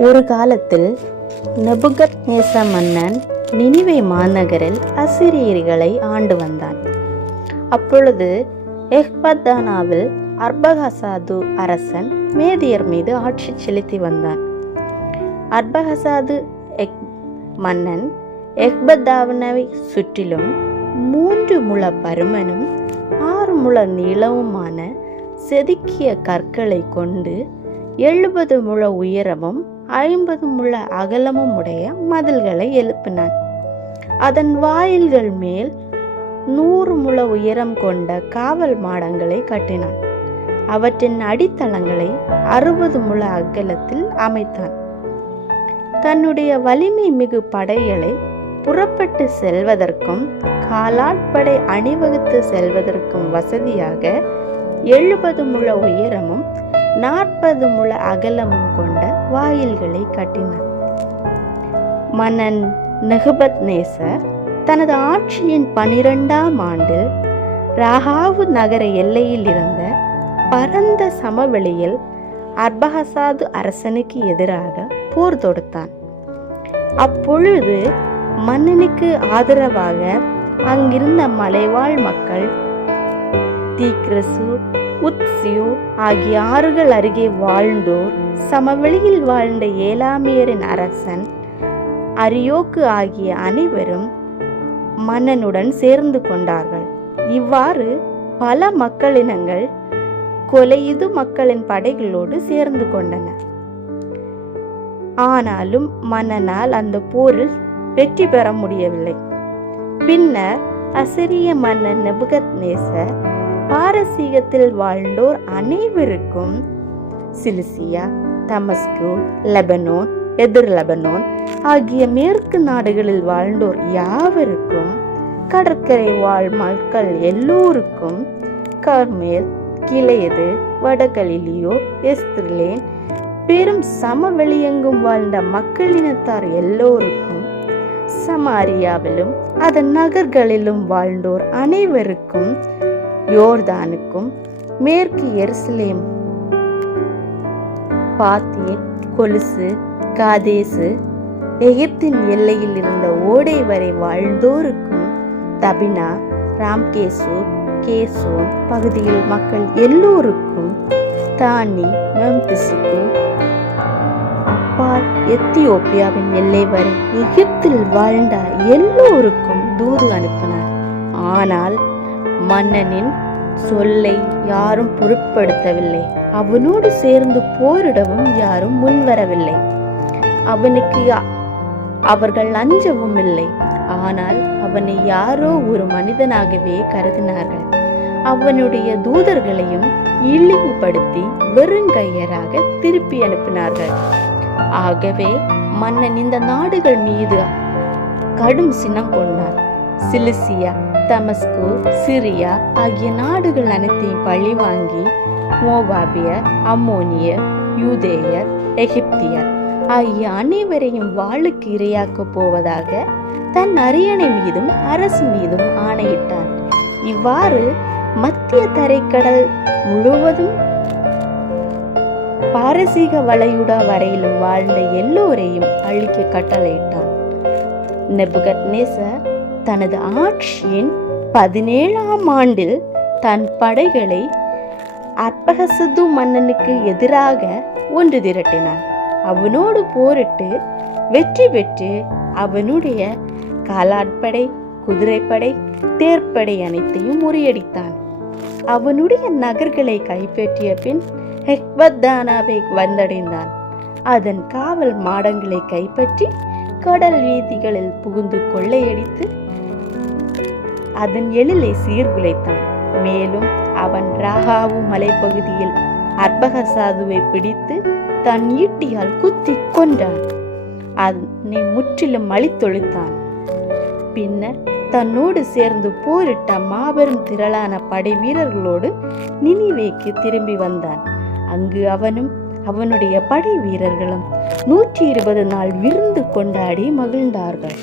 ஒரு காலத்தில் நெபுகத் நேச மன்னன் நினிவை மாநகரில் அசிரியர்களை ஆண்டு வந்தான். அப்பொழுது எஹ்பத்தானாவில் அர்பகசாது அரசன் மேதியர் மீது ஆட்சி செலுத்தி வந்தான். அர்பகசாது எக் மன்னன் எஹ்பத்தாவனவை சுற்றிலும் மூன்று முழ பருமனும் ஆறு முழ நீளவுமான செதுக்கிய கற்களை கொண்டு எழுபது முழ உயரமும் ஐம்பது முழ அகலமும் உடைய மதில்களை எழுப்பினான். அதன் வாயில்கள் மேல் நூறு முழ உயரம் கொண்ட காவல் மாடங்களை கட்டினான். அவற்றின் அடித்தளங்களை அறுபது முழ அகலத்தில் அமைத்தான். தன்னுடைய வலிமை மிகு படைகளை புறப்பட்டு செல்வதற்கும் காலாட்படை அணிவகுத்து செல்வதற்கும் வசதியாக எழுபது முழ உயரமும் நாற்பது முழ அகலமும் கொண்ட வாயில்களை கட்டினார். மன்னன் நெகபத் நேசர் தனது ஆட்சியின் பனிரெண்டாம் ஆண்டில் ராகாவு நகர எல்லையில் இருந்த பரந்த சமவெளியில் அர்பகசாது அரசனுக்கு எதிராக போர் தொடுத்தான். அப்பொழுது மன்னனுக்கு ஆதரவாக அங்கிருந்த மலைவாழ் மக்கள் தீக்ரசு உத்சியு ஆகிய ஆறுகள் அருகே வாழ்ந்தோர் சமவெளியில் வாழ்ந்த ஏலாமியரின் அரசன் அரியோக்கு ஆகிய அனைவரும் மன்னனுடன் சேர்ந்து கொண்டார்கள். இவ்வாறு பல மக்களினங்கள் கொலையுது மக்களின் படைகளோடு சேர்ந்து கொண்டன. ஆனாலும் மன்னனால் அந்த போரில் வெற்றி பெற முடியவில்லை. பின்னர் அசிரிய மன்னன் நெபுகத் நேசர் பாரசீகத்தில் வாழ்ந்தோர் அனைவருக்கும் சிலிசியா தமஸ்கு லெபனோன் எதிர் லெபனோன் ஆகிய மேற்கு நாடுகளில் வாழ்ந்தோர் யாவருக்கும் கடற்கரை வாழ் மக்கள் எல்லோருக்கும் கர்மேல் கிளையது வடகலிலியோ எஸ்திர்லேன் பெரும் சமவெளியெங்கும் வாழ்ந்த மக்களினத்தார் எல்லோருக்கும் சமாரியாவிலும் அதன் நகர்களிலும் வாழ்ந்தோர் அனைவருக்கும் யோர்தானுக்கும் மேற்கு எருசலேம் பாத்தியன் கொலுசு காதேசு எகிப்தின் எல்லையில் இருந்த ஓடை வரை வாழ்ந்தோருக்கும் தபினா ராம்கேசு கேசோன் பகுதியில் மக்கள் எல்லோருக்கும் தானி மெம்பிசுக்கு அப்பால் எத்தியோப்பியாவின் எல்லை வரை எகிப்தில் வாழ்ந்த எல்லோருக்கும் தூது அனுப்பினார். ஆனால் மன்னனின் சொல்லை யாரும் பொருட்படுத்தவில்லை. அவனோடு சேர்ந்து போரிடவும் யாரும் முன்வரவில்லை. அவனுக்கு அவர்கள் அஞ்சவும் இல்லை. ஆனால் அவனை யாரோ ஒரு மனிதனாகவே கருதினார்கள். அவனுடைய தூதர்களையும் இழிவுபடுத்தி வெறுங்கையராக திருப்பி அனுப்பினார்கள். ஆகவே மன்னன் இந்த நாடுகள் மீது கடும் சினம் கொண்டார் சிலிசியா தமஸ்கு சிரியா ஆகிய நாடுகள் அனைத்தையும் பழி வாங்கி மோபாபியர் அம்மோனியர் யூதேயர் எகிப்தியர் ஆகிய அனைவரையும் வாளுக்கு இரையாக்கப் போவதாக தன் அரியணை மீதும் அரசு மீதும் ஆணையிட்டான். இவ்வாறு மத்திய தரைக்கடல் முழுவதும் பாரசீக வளையுடா வரையிலும் வாழ்ந்த எல்லோரையும் அழிக்க கட்டளையிட்டான். நெபுகத்நேசர் தனது ஆட்சியின் பதினேழாம் ஆண்டில் தன் படைகளை அற்பகசது மன்னனுக்கு எதிராக ஒன்று திரட்டினான். அவனோடு போரிட்டு வெற்றி பெற்று அவனுடைய காலாட்படை குதிரைப்படை தேர்ப்படை அனைத்தையும் முறியடித்தான். அவனுடைய நகர்களை கைப்பற்றிய பின் ஹெக்பத்தானாவை வந்தடைந்தான். அதன் காவல் மாடங்களை கைப்பற்றி கடல் வீதிகளில் புகுந்து கொள்ளையடித்து அதன் எழிலை சீர்குலைத்தான் மேலும் அவன் ராகாவு மலைப்பகுதியில் அற்பகசாதுவை பிடித்து தன் ஈட்டியால் குத்தி கொண்டான் அதனை முற்றிலும் அழித்தொழித்தான். பின்னர் தன்னோடு சேர்ந்து போரிட்ட மாபெரும் திரளான படை வீரர்களோடு நினிவேக்கு திரும்பி வந்தான். அங்கு அவனும் அவனுடைய படை வீரர்களும் நூற்றி இருபது நாள் விருந்து கொண்டாடி மகிழ்ந்தார்கள்.